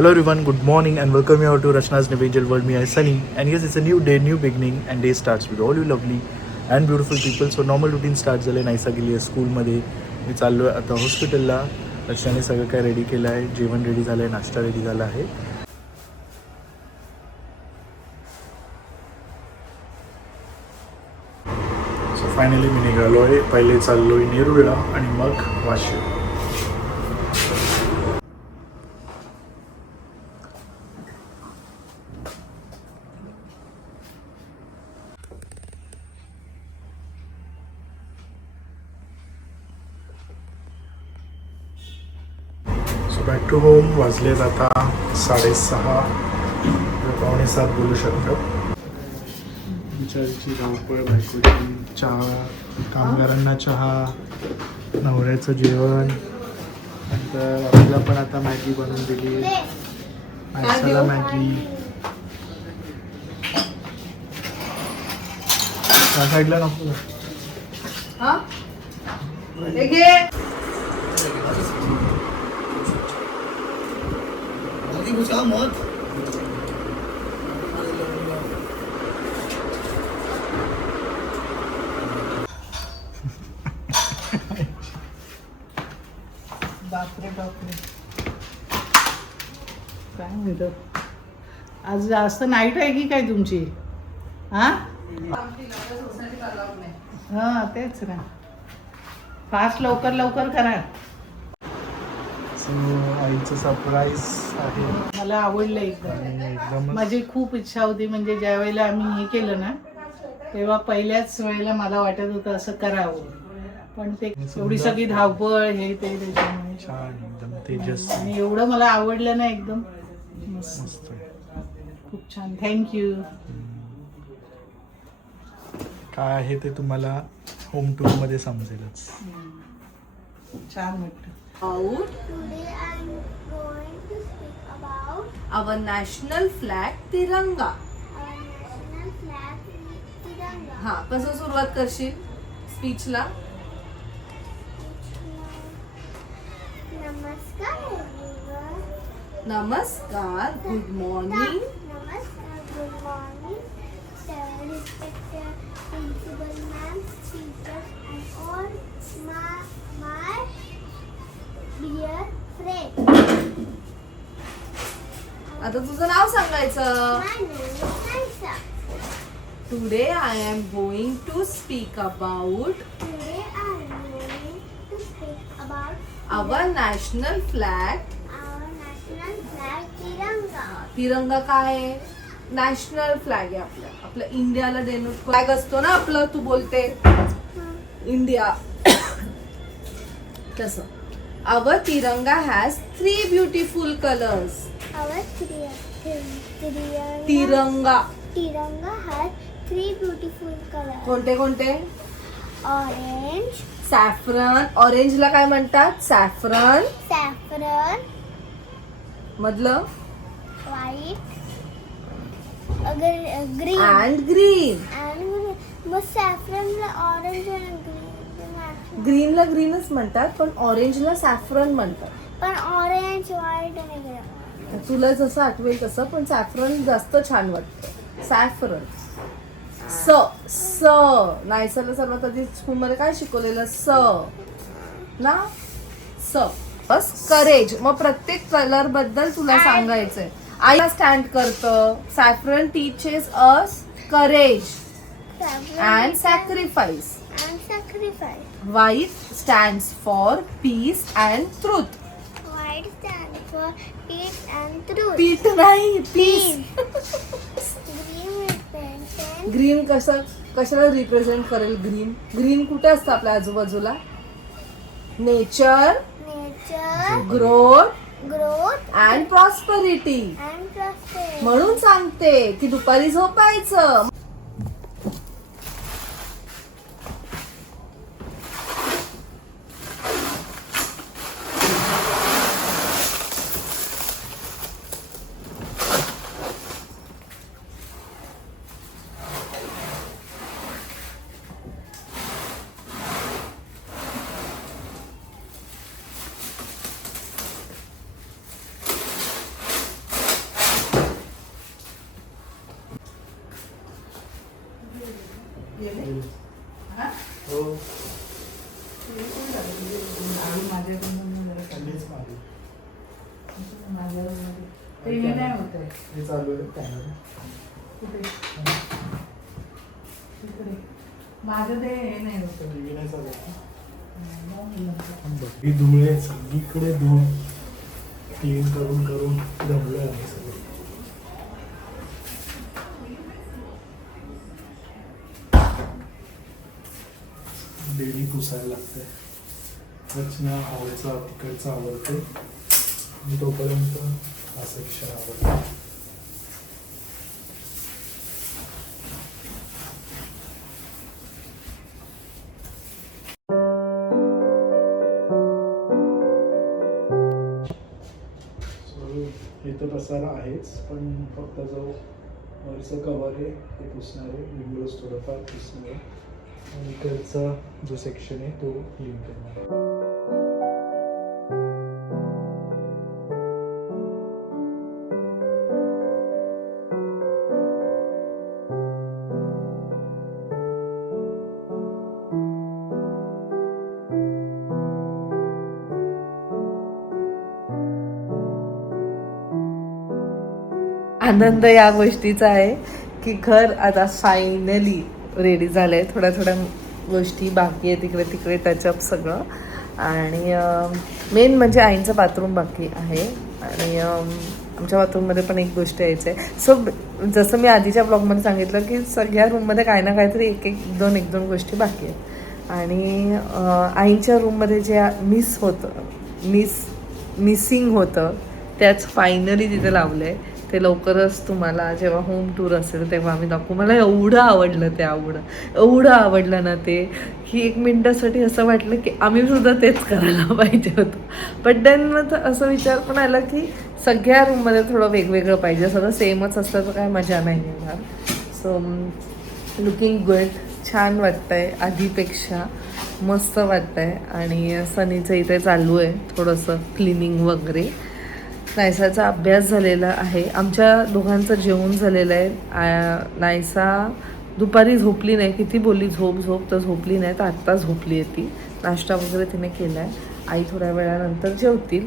Hello everyone, good morning and welcome you all to Rachna's New Angel World. Me, I Sunny, and yes, it's a new day, new beginning, and day starts with all you lovely and beautiful people. So normal routine start झाले. नाईसा गेली आहे स्कूलमध्ये. मी चाललो आहे आता हॉस्पिटलला. रचनाने सगळं काय रेडी केलं आहे. जेवण रेडी झालं आहे, नाश्ता रेडी झाला आहे. सो फायनली मी निघालो आहे. पहिले चाललो आहे नेरुळला आणि मग वाशिम. Back to home. वाजलेत आता 6:30 7:15 बोलू शकतात. बिचारीची धावपळ, बायकोची चहा, कामगारांना चहा, नवऱ्याचं जेवण, नंतर आपल्याला पण आता मॅगी बनवून दिली. माणसाला मॅगी त्या साईडला नको. मत बापरे बापरे, काय म्हणतो. आज जास्त नाईट आहे की काय तुमची? हा तेच ना, फास्ट लवकर लवकर करा. आईचं सरप्राईज आहे. मला आवडलं एकदम. माझी खूप इच्छा होती, म्हणजे ज्या वेळेला आम्ही हे केलं ना तेव्हा पहिल्याच वेळेला मला वाटत होतं असं करावं, पण ते एवढी सगळी धावपळ हे ते त्याच्यामुळे छान एकदम तेजस. आणि एवढं मला आवडलं ना एकदम मस्त, खूप छान. थँक्यू. काय आहे ते तुम्हाला होम टूर मध्ये समजेलच. छान वाटतं. Today I am going to speak about our national flag तिरंगा. our national flag, Tiranga. हा, कसं सुरुवात करशील स्पीचला? Namaskar everyone. नमस्कार, good morning. Namaskar, good morning. Respected principal ma'am, teachers and all my dear friends. आता तुझं नाव सांगायचं. My name is Naisa. Today I am going to speak about Today I am going to speak about our national flag. our national flag, Tiranga. तिरंगा काय आहे? National flag आहे आपल्या इंडियाला denote flag असतो ना आपलं. तू बोलते इंडिया तसं. आवर तिरंगा हॅज 3 ब्युटिफुल कलर्स. Our तिरंगा Tiranga has 3 beautiful colors. कोणते कोणते? Orange, saffron. ऑरेंजला काय म्हणतात? सॅफ्रन. saffron, मधलं white, green. And green. And मग saffron ला orange आणि green match. ग्रीनला ग्रीनच म्हणतात, पण ऑरेंजला सॅफ्रन म्हणतात. पण orange, white आणि green. तुला जसं आठवेल तसं, पण सॅफ्रन जास्त छान वाटतं. सॅफ्रन. स नायसाला सर्वात आधी स्कूलमध्ये काय शिकवलेलं? स ना. स बस. करेज. मग प्रत्येक कलर बद्दल तुला सांगायचंय. आईला स्टँड करतं. Saffron teaches us courage Saffron and sacrifice. and sacrifice. White stands for peace and truth. White stands for peace and truth. पीठ नाही, पीस. Green represents ग्रीन कशाला रिप्रेझेंट करेल? ग्रीन कुठे असतं आपल्या आजूबाजूला? Nature, nature, growth growth and prosperity. and prosperity. म्हणून सांगते की दुपारी झोपायचं. हा? हो ते कोण झालं तुझे? झाडू माझ्याकडून जरा त्यांनीच मारली. माझ्या रूममध्ये. ते हे नाही होत आहे. हे चालू आहे कॅमेरा. कुठे? तिकडे. माझं ते हे नाही होत. टीव्ही नाही चालू आहे. ही धूळ आहे सगळीकडे धूळ क्लीन करून करून दमलं आहे सगळं. डेली पुसायला लागतंय. रचना हवेचा तिकडचा आवडते आणि तोपर्यंत हा सेक्शन आवडतो. हे तर पसारा आहेच पण फक्त जो वरचं कवर आहे ते पुसणार आहे. विंडोज थोडंफार पुसणार आहे आणि इकडचा जो सेक्शन आहे तो क्लीन करणार आहे. आनंद या गोष्टीचा आहे की घर आता फायनली रेडी झालं आहे. थोड्या थोड्या गोष्टी बाकी आहे, तिकडे तिकडे टचअप सगळं. आणि मेन म्हणजे आईंचं बाथरूम बाकी आहे. आणि आमच्या बाथरूममध्ये पण एक गोष्ट यायचं आहे. सो जसं मी आधीच्या ब्लॉगमध्ये सांगितलं की सगळ्या रूममध्ये काही ना काहीतरी एक दोन गोष्टी बाकी आहेत. आणि आईंच्या रूममध्ये जे मिसिंग होतं त्याच फायनली तिथे लावलं आहे. ते लवकरच तुम्हाला जेव्हा होम टूर असेल तेव्हा आम्ही दाखवू. मला एवढं आवडलं ना ते की 1 मिनिटासाठी असं वाटलं की आम्ही सुद्धा तेच करायला पाहिजे होतं. बट देन मग असं विचार पण आला की सगळ्या रूममध्ये थोडं वेगवेगळं पाहिजे. सगळं सेमच असतं तर काय मजा नाही येणार. सो लुकिंग गुड, छान वाटतंय आधीपेक्षा, मस्त वाटतंय. आणि सनीचं इथे चालू आहे थोडंसं क्लिनिंग वगैरे. नायसाचा अभ्यास झालेला आहे. आमच्या दोघांचं जेवण झालेलं आहे. नायसा दुपारी झोपली नाही, किती बोलली झोप तर झोपली नाही, तर आत्ता झोपली आहे ती. नाश्ता वगैरे तिने केला आहे. आई थोड्या वेळानंतर जेवतील.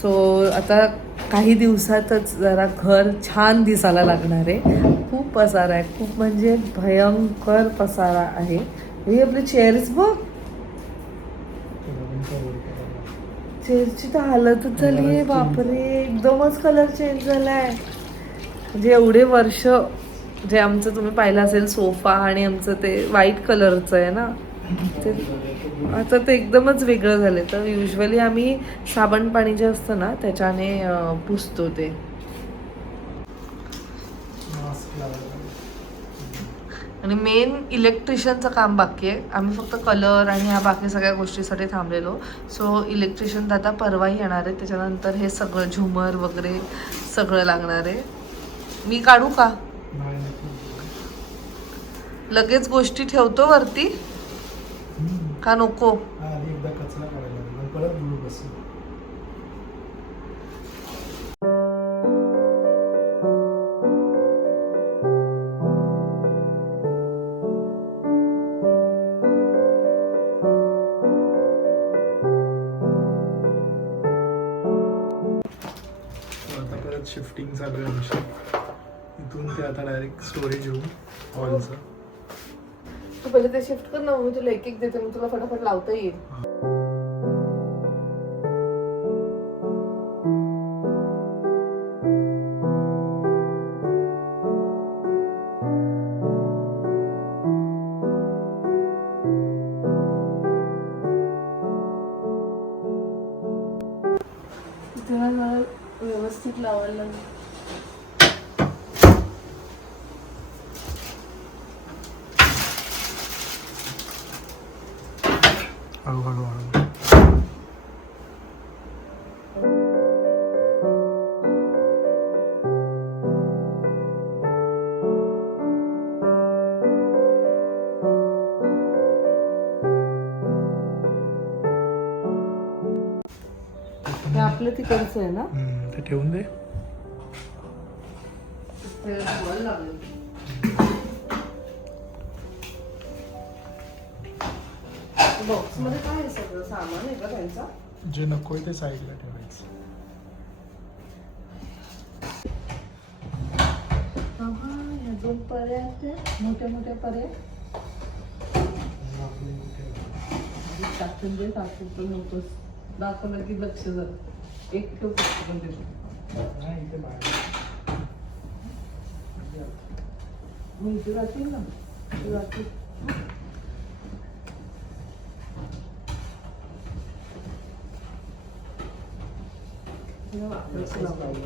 सो आता काही दिवसातच जरा घर छान दिसायला लागणार आहे. खूप पसारा आहे, खूप म्हणजे भयंकर पसारा आहे. हे आपले चेअर्स बघ, चेअरची तर हालतच झाली आहे. बापरे, एकदमच कलर चेंज झाला आहे. म्हणजे एवढे वर्ष जे आमचं तुम्ही पाहिलं असेल सोफा आणि आमचं ते व्हाईट कलरचं आहे ना, ते आता ते एकदमच वेगळं झालं. तर युजली आम्ही साबण पाणी जे असतं ना त्याच्याने पुसतो ते. आणि मेन इलेक्ट्रिशियनचं काम बाकी आहे. आम्ही फक्त कलर आणि ह्या बाकी सगळ्या गोष्टीसाठी थांबलेलो. सो इलेक्ट्रिशियन दादा परवाही येणार आहे. त्याच्यानंतर हे सगळं झुमर वगैरे सगळं लागणार आहे. मी काढू का? लगेच गोष्टी ठेवतो वरती का नको? एकदा कचरा काढायला परत धूळ बसेल. आता परत शिफ्टिंग चालू आहे आमची. इथून ते आता डायरेक्ट स्टोरेज रूम हॉलचं. तू पहिले ते शिफ्ट कर ना, मी तुला एक एक देते, मी तुला फटाफट लावता येईल. मला व्यवस्थित लावायला लागेल. हळूहळू हे आपलं तिकडचं आहे ना, ते ठेवून दे. ते लागेल. बॉक्स मध्ये काय आहे सगळं सामान आहे का त्यांचा? जे नको ते साईडला ठेवायचं. ह्या 2 पर्या आहेत त्या मोठ्या मोठ्या पर्या. टाकून दे टाकून पण नकोस. दाखवलं की लक्ष जात. एक तो पण देतो. मग इथे जातील ना जातील. वापरायचं ना पाहिजे.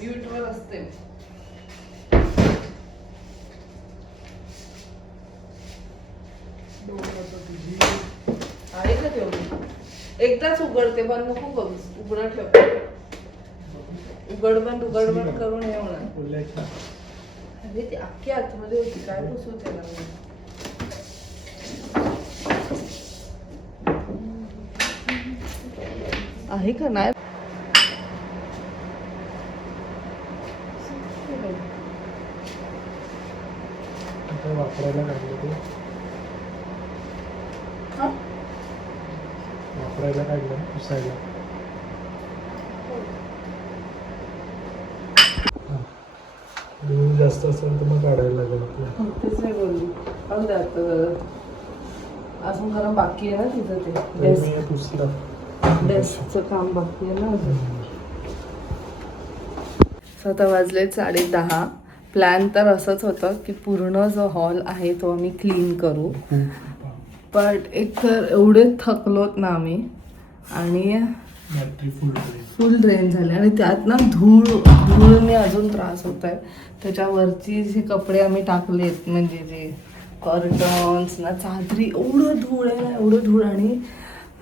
म्यूटवर असते. आहे का तेवढी? एकदाच उघडते बंद नको करूस. उघडं ठेव. उघड बंद करून हे होणार. अरे ती अख्खी आतमध्ये होती. काय पुसू त्याला? आहे का नाही? वापरायला काढलं ते वापरायला काढलं पुसायला. जास्त असेल तर मग काढायला लागेल. तेच नाही बोलली. पाहू द्या अजून कारण बाकी आहे ना तिचं ते मी पुसलं. डेस्कचं काम बाकी आहे ना अजून. आता वाजले 10:30. प्लॅन तर असंच होतं की पूर्ण जो हॉल आहे तो आम्ही क्लीन करू. बट एक तर एवढे थकलोत ना आम्ही आणि बॅटरी फुल ड्रेन झाले आणि त्यात ना धूळने अजून त्रास होत आहे. त्याच्यावरची जे कपडे आम्ही टाकलेत म्हणजे जे कर्टन्स ना चादरी एवढं धूळ आहे ना एवढं धूळ. आणि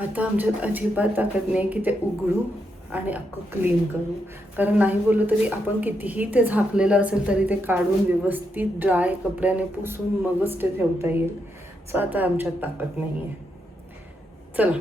आता आमच्यात अजिबात ताकद नाही की ते उघडू आणि अख्खं क्लीन करू. कारण नाही बोललं तरी आपण कितीही ते झाकलेलं असेल तरी ते काढून व्यवस्थित ड्राय कपड्याने पुसून मगच ते ठेवता येईल. सो आता आमच्यात ताकद नाही आहे. चला